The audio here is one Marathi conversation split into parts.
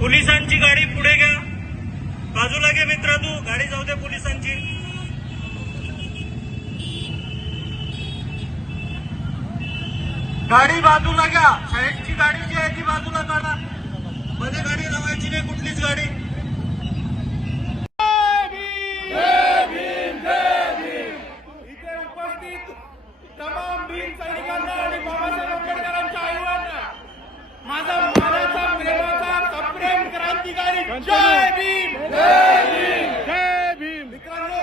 पोलिसांची गाडी पुढे घ्या. बाजूला घे मित्र तू. गाडी जाऊ दे पोलिसांची. गाडी बाजूला घ्या. साईडची गाडी जी आहे ती बाजूला काढा. मध्ये गाडी लावायची नाही कुठलीच गाडी. तमाम भीम सैनिकांना आणि बाबासाहेब आंबेडकरांच्या आईवांना माझा क्रांतिकारी जय भीम! जय भीम! जय भीम! मित्रांनो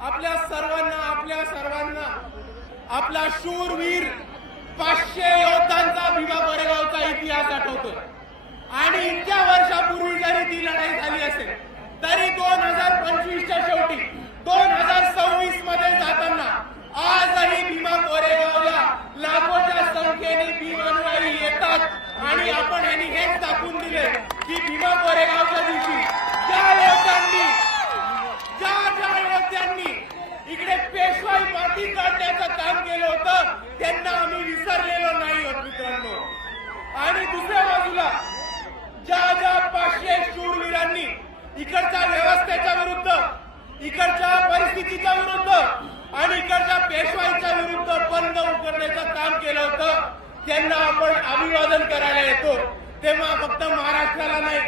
आपल्या सर्वांना आपल्या सर्वांना आपला शूरवीर पाचशे योद्धांचा भीमा कोरेगावचा इतिहास आठवतो आणि इतक्या वर्षापूर्वी जरी ती लढाई झाली असेल तरी दोन हजार पंचवीसच्या शेवटी दोन हजार सव्वीसमध्ये जाताना आजही भीमा कोरेगावला लाखोच्या संख्येने भीम अनुयायी येतात आणि आपण यांनी हेच दाखवून दिले की भीमा कोरेगावच्या दिवशी ज्या योद्धांनी ज्या ज्या योद्ध्यांनी इकडे पेशवाई माती काढण्याचं काम केलं होतं त्यांना आम्ही विसरलेलो नाही आहोत मित्रांनो आणि दुसऱ्या बाजूला ज्या ज्या पाचशे शूरवीरांनी इकडच्या व्यवस्थेच्या विरुद्ध इकडच्या परिस्थितीच्या विरुद्ध आणि इकडच्या पेशवाईच्या विरुद्ध बंद उकरण्याचं काम केलं होतं त्यांना आपण अभिवादन करायला येतो. तेव्हा फक्त महाराष्ट्राला नाही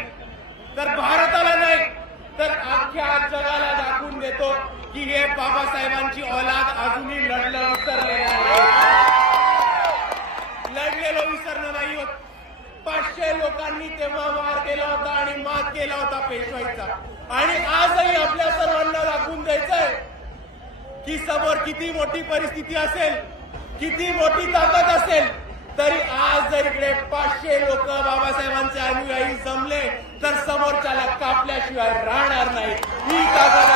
तर भारताला नाही तर अख्ख्या जगाला दाखवून देतो की हे बाबासाहेबांची औलाद अजूनही लढलं विसरले आहे विसरलं नाही होत पाचशे लोकांनी तेव्हा वार केला होता आणि मात केला होता पेशवाईचा. आणि आजही आपल्या सर्वांना दाखवून द्यायचंय की समोर किती मोठी परिस्थिती असेल किती मोठी ताकद असेल तरी आज जर इकडे पाचशे लोक बाबासाहेबांचे अनुयायी जमले तर समोरच्याला कापल्याशिवाय राहणार नाही. ही ताकद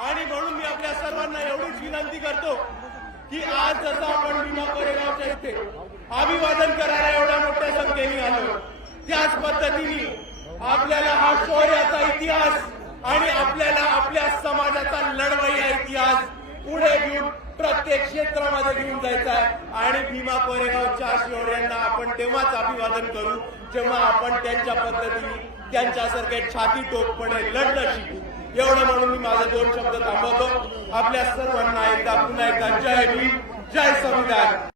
आणि म्हणून मी आपल्या सर्वांना एवढीच विनंती करतो की आज जसं आपण विमा कोरेगावच्या इथे अभिवादन करायला एवढ्या मोठ्या संख्येने आलो त्याच पद्धतीने आपल्याला हा शौर्याचा इतिहास आणि आपल्याला आपल्या समाजाचा लढवय्या इतिहास पुढे घेऊन प्रत्येक क्षेत्रामध्ये घेऊन जायचा आहे. आणि भीमा कोरेगावच्या शौर्यांना आपण तेव्हाच अभिवादन करू जेव्हा आपण त्यांच्या पद्धतीने त्यांच्यासारखे छाती टोकपणे लढणं शिकू. एवढं म्हणून मी माझे दोन शब्द थांबवतो. आपल्या सर्वांना एकदा पुन्हा एकदा जय भीम जय संविधान.